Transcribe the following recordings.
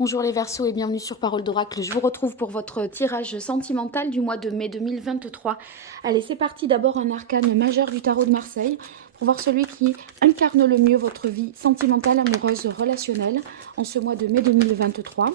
Bonjour les Verseaux et bienvenue sur Parole d'Oracle. Je vous retrouve pour votre tirage sentimental du mois de mai 2023. Allez, c'est parti. D'abord un arcane majeur du tarot de Marseille pour voir celui qui incarne le mieux votre vie sentimentale, amoureuse, relationnelle en ce mois de mai 2023.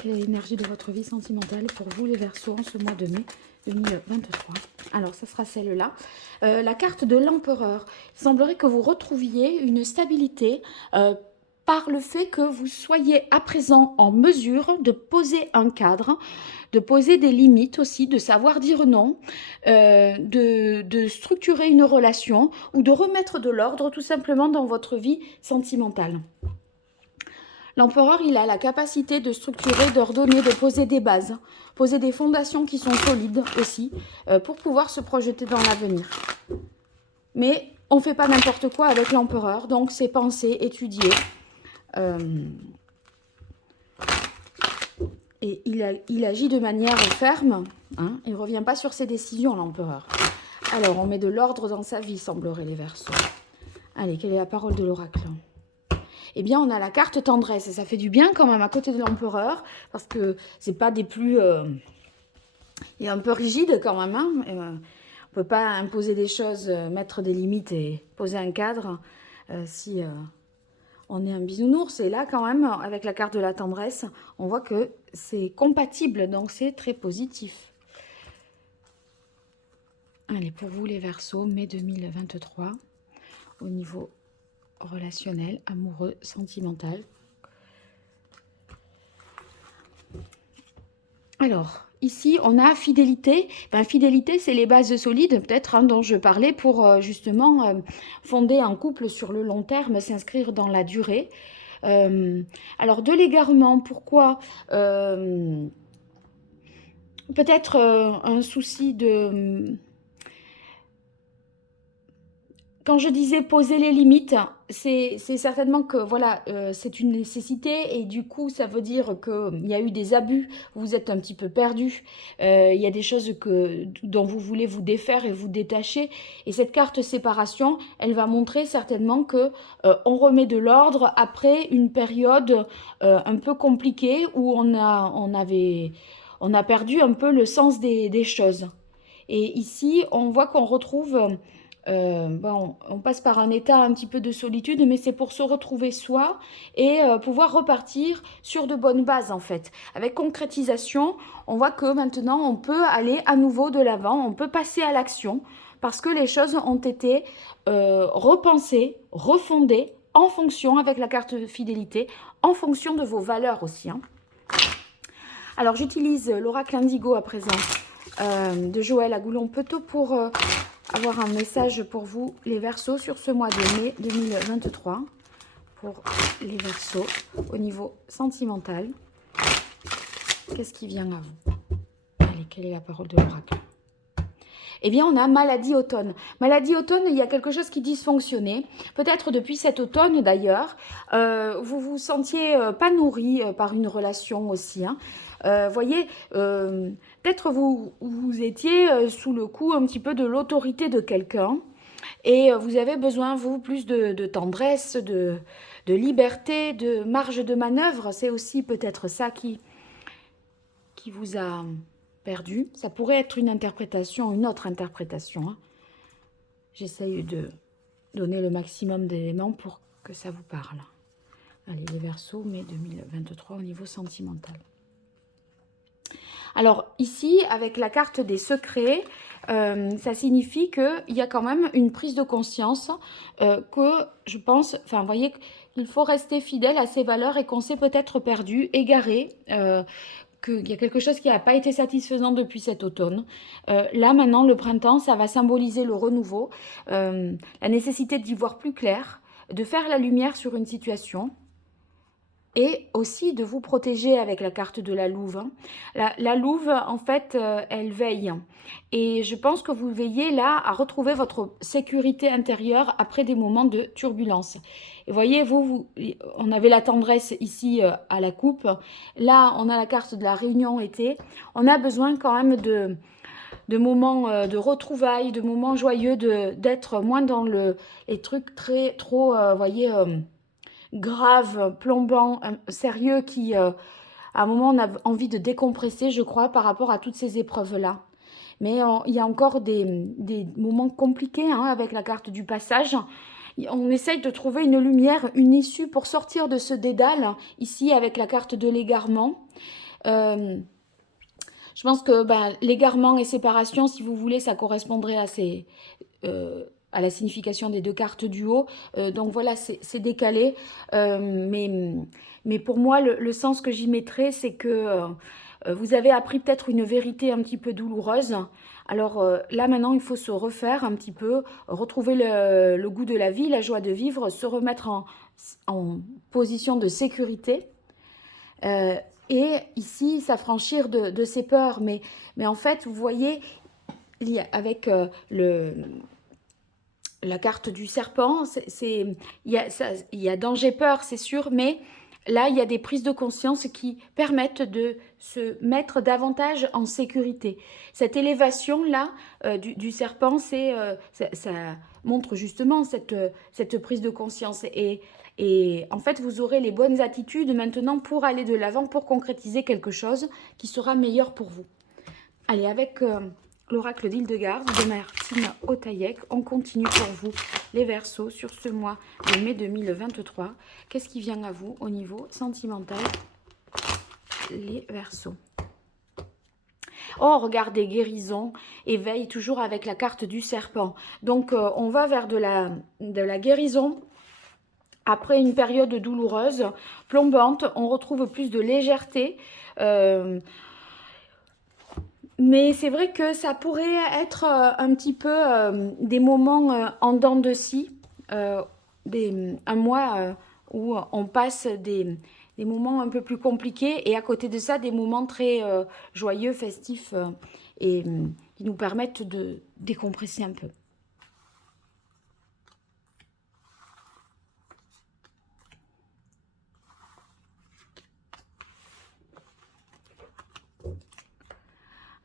Quelle est l'énergie de votre vie sentimentale pour vous les Verseaux en ce mois de mai 2023? Alors, ça sera celle-là. La carte de l'empereur. Il semblerait que vous retrouviez une stabilité par le fait que vous soyez à présent en mesure de poser un cadre, de poser des limites aussi, de savoir dire non, de structurer une relation ou de remettre de l'ordre tout simplement dans votre vie sentimentale. L'empereur, il a la capacité de structurer, d'ordonner, de poser des bases, poser des fondations qui sont solides aussi, pour pouvoir se projeter dans l'avenir. Mais on ne fait pas n'importe quoi avec l'empereur, donc c'est pensé, étudié. Et il agit de manière ferme, hein, il ne revient pas sur ses décisions, l'empereur. Alors, on met de l'ordre dans sa vie, semblerait les Verseaux. Allez, quelle est la parole de l'oracle ? Eh bien, on a la carte tendresse. Et ça fait du bien quand même à côté de l'empereur, parce que c'est pas des plus... il est un peu rigide quand même. Hein, on ne peut pas imposer des choses, mettre des limites et poser un cadre si on est un bisounours. Et là, quand même, avec la carte de la tendresse, on voit que c'est compatible, donc c'est très positif. Allez, pour vous les Verseaux, mai 2023, au niveau relationnel, amoureux, sentimental. Alors, ici, on a fidélité. Ben, fidélité, c'est les bases solides, peut-être, hein, dont je parlais, pour justement fonder un couple sur le long terme, s'inscrire dans la durée. Alors, de l'égarement, pourquoi peut-être un souci de... Quand je disais poser les limites, c'est certainement que voilà, c'est une nécessité et du coup, ça veut dire qu'il y a eu des abus, vous êtes un petit peu perdu, il y a des choses dont vous voulez vous défaire et vous détacher. Et cette carte séparation, elle va montrer certainement que on remet de l'ordre après une période un peu compliquée où on a perdu un peu le sens des choses. Et ici, on voit qu'on retrouve... bon, on passe par un état un petit peu de solitude, mais c'est pour se retrouver soi et pouvoir repartir sur de bonnes bases en fait. Avec concrétisation, on voit que maintenant on peut aller à nouveau de l'avant, on peut passer à l'action parce que les choses ont été repensées, refondées en fonction, avec la carte de fidélité, en fonction de vos valeurs aussi. Hein. Alors j'utilise l'oracle indigo à présent de Joël Agoulon-Petot pour... avoir un message pour vous, les Verseaux, sur ce mois de mai 2023, pour les Verseaux, au niveau sentimental. Qu'est-ce qui vient à vous? Allez, quelle est la parole de l'oracle? Eh bien, on a maladie automne. Maladie automne, il y a quelque chose qui dysfonctionnait. Peut-être depuis cet automne, d'ailleurs, vous vous sentiez pas nourri par une relation aussi. Hein. Voyez, peut-être vous étiez sous le coup un petit peu de l'autorité de quelqu'un et vous avez besoin, vous, plus de tendresse, de liberté, de marge de manœuvre. C'est aussi peut-être ça qui vous a perdu. Ça pourrait être une interprétation, une autre interprétation. Hein. J'essaye de donner le maximum d'éléments pour que ça vous parle. Allez, les Verseaux, mai 2023 au niveau sentimental. Alors ici, avec la carte des secrets, ça signifie qu'il y a quand même une prise de conscience que je pense, enfin vous voyez, qu'il faut rester fidèle à ses valeurs et qu'on s'est peut-être perdu, égaré, qu'il y a quelque chose qui n'a pas été satisfaisant depuis cet automne. Là maintenant, le printemps, ça va symboliser le renouveau, la nécessité d'y voir plus clair, de faire la lumière sur une situation. Et aussi de vous protéger avec la carte de la louve. La louve, en fait, elle veille. Et je pense que vous veillez là à retrouver votre sécurité intérieure après des moments de turbulence. Et voyez, on avait la tendresse ici à la coupe. Là, on a la carte de la réunion été. On a besoin quand même de moments de retrouvailles, de moments joyeux, d'être moins dans les trucs trop, voyez... grave, plombant, sérieux, qui, à un moment, on a envie de décompresser, je crois, par rapport à toutes ces épreuves-là. Mais il y a encore des moments compliqués hein, avec la carte du passage. On essaye de trouver une lumière, une issue pour sortir de ce dédale, ici avec la carte de l'égarement. Je pense que ben, l'égarement et séparation, si vous voulez, ça correspondrait à la signification des deux cartes du haut. Donc voilà, c'est décalé. Mais pour moi, le sens que j'y mettrais, c'est que vous avez appris peut-être une vérité un petit peu douloureuse. Alors là, maintenant, il faut se refaire un petit peu, retrouver le goût de la vie, la joie de vivre, se remettre en position de sécurité. Et ici, s'affranchir de ses peurs. Mais en fait, vous voyez, avec la carte du serpent, il y a danger, peur, c'est sûr, mais là, il y a des prises de conscience qui permettent de se mettre davantage en sécurité. Cette élévation-là du serpent, ça montre justement cette prise de conscience. Et en fait, vous aurez les bonnes attitudes maintenant pour aller de l'avant, pour concrétiser quelque chose qui sera meilleur pour vous. Allez, avec l'oracle d'Hildegarde de Martine Otaïek, on continue pour vous les Verseaux sur ce mois de mai 2023. Qu'est-ce qui vient à vous au niveau sentimental, les Verseaux? Oh, regardez, guérison, éveil, toujours avec la carte du serpent. Donc, on va vers de la guérison. Après une période douloureuse, plombante, on retrouve plus de légèreté. Mais c'est vrai que ça pourrait être un petit peu des moments en dents de scie, un mois où on passe des moments un peu plus compliqués et à côté de ça, des moments très joyeux, festifs et qui nous permettent de décompresser un peu.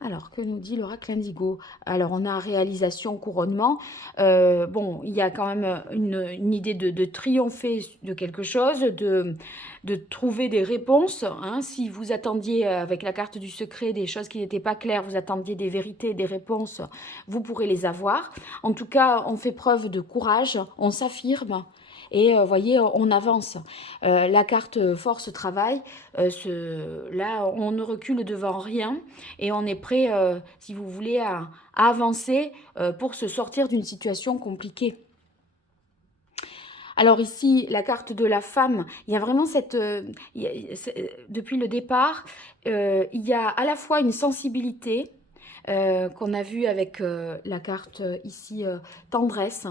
Alors, que nous dit l'oracle indigo? Alors, on a réalisation, couronnement. Bon, il y a quand même une idée de triompher de quelque chose, de trouver des réponses. Hein. Si vous attendiez, avec la carte du secret, des choses qui n'étaient pas claires, vous attendiez des vérités, des réponses, vous pourrez les avoir. En tout cas, on fait preuve de courage, on s'affirme. Et voyez, on avance. La carte force travail, là, on ne recule devant rien et on est prêt, si vous voulez, à avancer pour se sortir d'une situation compliquée. Alors ici, la carte de la femme, il y a vraiment depuis le départ, il y a à la fois une sensibilité qu'on a vue avec la carte ici, tendresse,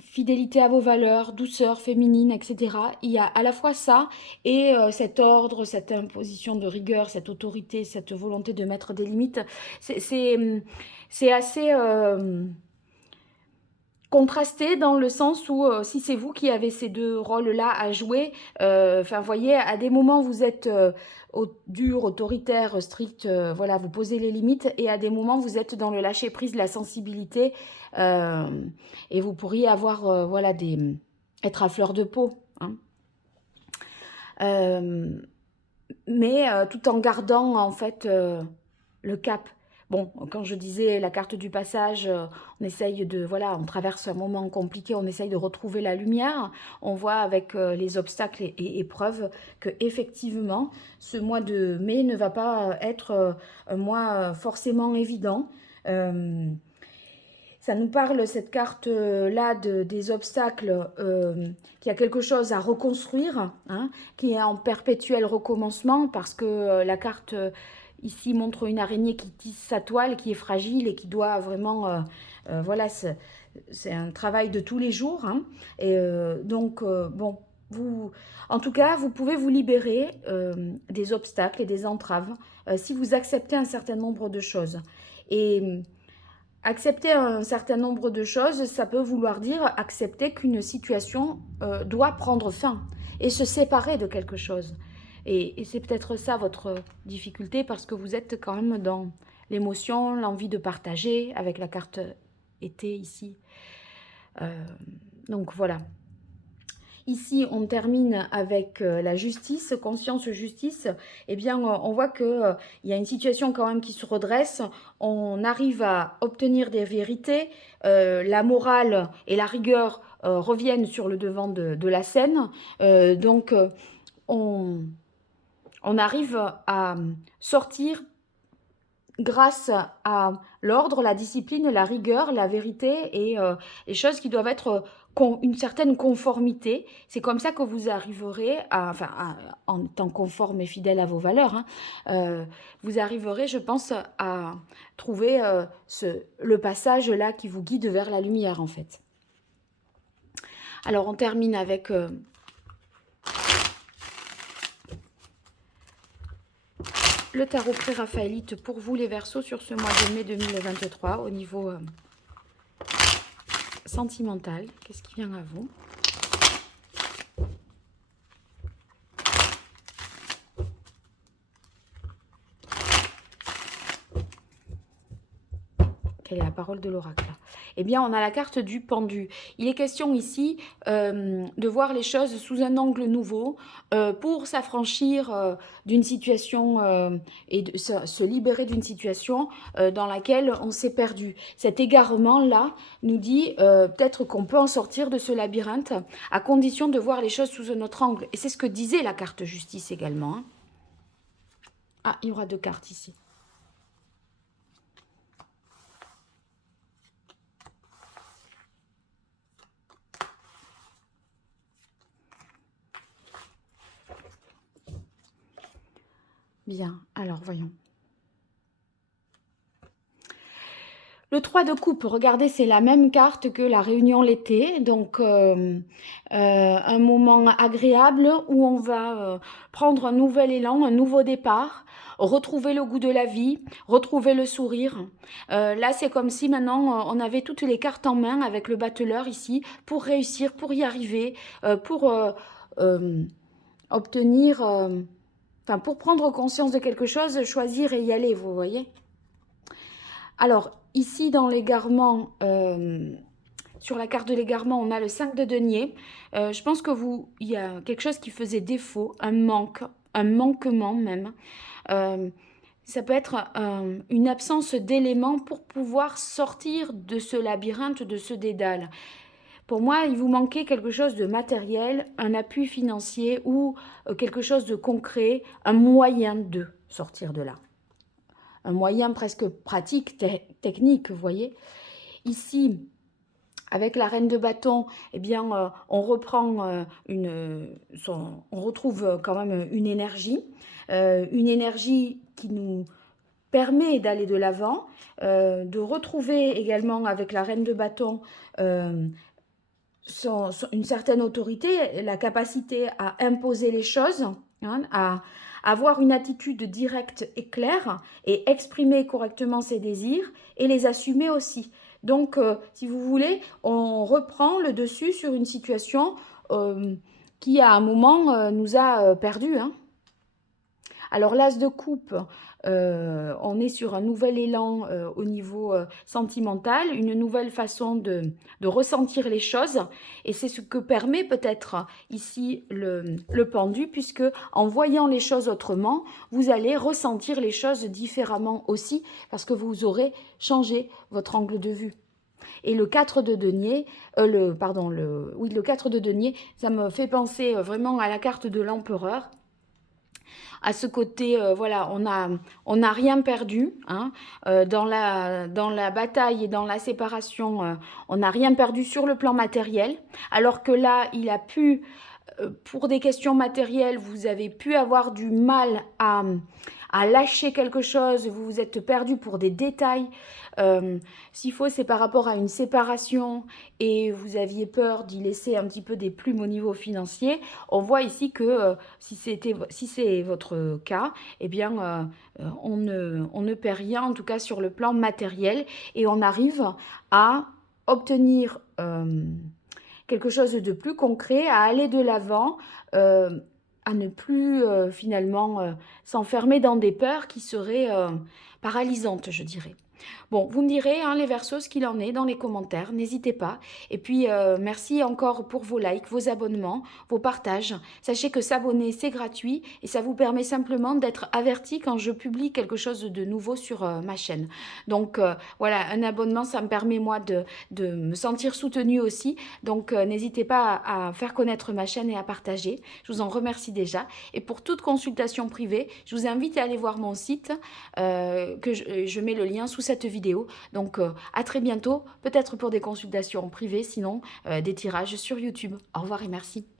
fidélité à vos valeurs, douceur féminine, etc. Il y a à la fois ça et cet ordre, cette imposition de rigueur, cette autorité, cette volonté de mettre des limites. C'est assez contrasté dans le sens où si c'est vous qui avez ces deux rôles-là à jouer, enfin, vous voyez, à des moments vous êtes dur, autoritaire, strict, voilà, vous posez les limites, et à des moments vous êtes dans le lâcher-prise, la sensibilité, et vous pourriez avoir, voilà, être à fleur de peau, hein. Mais tout en gardant en fait le cap. Bon, quand je disais la carte du passage, on essaye voilà, on traverse un moment compliqué, on essaye de retrouver la lumière. On voit avec les obstacles et épreuves que effectivement, ce mois de mai ne va pas être un mois forcément évident. Ça nous parle, cette carte-là, des obstacles, qu'il y a quelque chose à reconstruire, hein, qui est en perpétuel recommencement, parce que la carte ici montre une araignée qui tisse sa toile, qui est fragile et qui doit vraiment... voilà, c'est un travail de tous les jours. Hein, et donc, bon, en tout cas, vous pouvez vous libérer des obstacles et des entraves si vous acceptez un certain nombre de choses. Et... accepter un certain nombre de choses, ça peut vouloir dire accepter qu'une situation doit prendre fin et se séparer de quelque chose. Et c'est peut-être ça votre difficulté, parce que vous êtes quand même dans l'émotion, l'envie de partager, avec la carte été ici. Donc voilà. Ici, on termine avec la justice, conscience, justice. Eh bien, on voit qu'il y a une situation quand même qui se redresse. On arrive à obtenir des vérités. La morale et la rigueur reviennent sur le devant de la scène. Donc, on, on arrive à sortir grâce à l'ordre, la discipline, la rigueur, la vérité et les choses qui doivent être une certaine conformité. C'est comme ça que vous arriverez en étant conforme et fidèle à vos valeurs, hein, vous arriverez, je pense, à trouver le passage là qui vous guide vers la lumière, en fait. Alors, on termine avec le tarot pré-raphaélite pour vous les Verseaux sur ce mois de mai 2023 au niveau sentimental. Qu'est-ce qui vient à vous? Quelle est la parole de l'oracle? Eh bien, on a la carte du pendu. Il est question ici de voir les choses sous un angle nouveau pour s'affranchir d'une situation et de se libérer d'une situation dans laquelle on s'est perdu. Cet égarement-là nous dit peut-être qu'on peut en sortir de ce labyrinthe à condition de voir les choses sous un autre angle. Et c'est ce que disait la carte justice également, hein. Ah, il y aura 2 cartes ici. Bien, alors voyons. Le 3 de coupe, regardez, c'est la même carte que la réunion l'été, donc un moment agréable où on va prendre un nouvel élan, un nouveau départ, retrouver le goût de la vie, retrouver le sourire. Là, c'est comme si maintenant on avait toutes les cartes en main avec le battleur ici pour réussir, pour y arriver, pour obtenir, enfin pour prendre conscience de quelque chose, choisir et y aller, vous voyez. Alors, ici, dans l'égarement, sur la carte de l'égarement, on a le 5 de denier. Je pense que il y a quelque chose qui faisait défaut, un manque, un manquement même. Ça peut être une absence d'éléments pour pouvoir sortir de ce labyrinthe, de ce dédale. Pour moi, il vous manquait quelque chose de matériel, un appui financier ou quelque chose de concret, un moyen de sortir de là. Un moyen presque pratique, technique, vous voyez. Ici, avec la reine de bâton, eh bien, on reprend on retrouve quand même une énergie qui nous permet d'aller de l'avant, de retrouver également avec la reine de bâton une certaine autorité, la capacité à imposer les choses, hein, à avoir une attitude directe et claire et exprimer correctement ses désirs et les assumer aussi. Donc, si vous voulez, on reprend le dessus sur une situation qui, à un moment, nous a perdus, hein. Alors, l'as de coupe, on est sur un nouvel élan au niveau sentimental, une nouvelle façon de ressentir les choses. Et c'est ce que permet peut-être ici le pendu, puisque en voyant les choses autrement, vous allez ressentir les choses différemment aussi, parce que vous aurez changé votre angle de vue. Et le 4 de denier, le 4 de denier, ça me fait penser vraiment à la carte de l'empereur. À ce côté, voilà, on n'a rien perdu, hein. Dans la bataille et dans la séparation, on n'a rien perdu sur le plan matériel, alors que là, il a pu, pour des questions matérielles, vous avez pu avoir du mal à lâcher quelque chose, vous vous êtes perdu pour des détails. S'il faut, c'est par rapport à une séparation et vous aviez peur d'y laisser un petit peu des plumes au niveau financier. On voit ici que si c'est votre cas, eh bien, on ne perd rien, en tout cas sur le plan matériel, et on arrive à obtenir quelque chose de plus concret, à aller de l'avant, à ne plus finalement s'enfermer dans des peurs qui seraient paralysantes, je dirais. Bon, vous me direz, hein, les Verseaux, ce qu'il en est dans les commentaires, n'hésitez pas. Et puis, merci encore pour vos likes, vos abonnements, vos partages. Sachez que s'abonner, c'est gratuit et ça vous permet simplement d'être averti quand je publie quelque chose de nouveau sur ma chaîne. Donc, voilà, un abonnement, ça me permet, moi, de me sentir soutenue aussi. Donc, n'hésitez pas à faire connaître ma chaîne et à partager. Je vous en remercie déjà. Et pour toute consultation privée, je vous invite à aller voir mon site, que je mets le lien sous cette vidéo. Donc à très bientôt, peut-être pour des consultations privées, sinon des tirages sur YouTube. Au revoir et merci.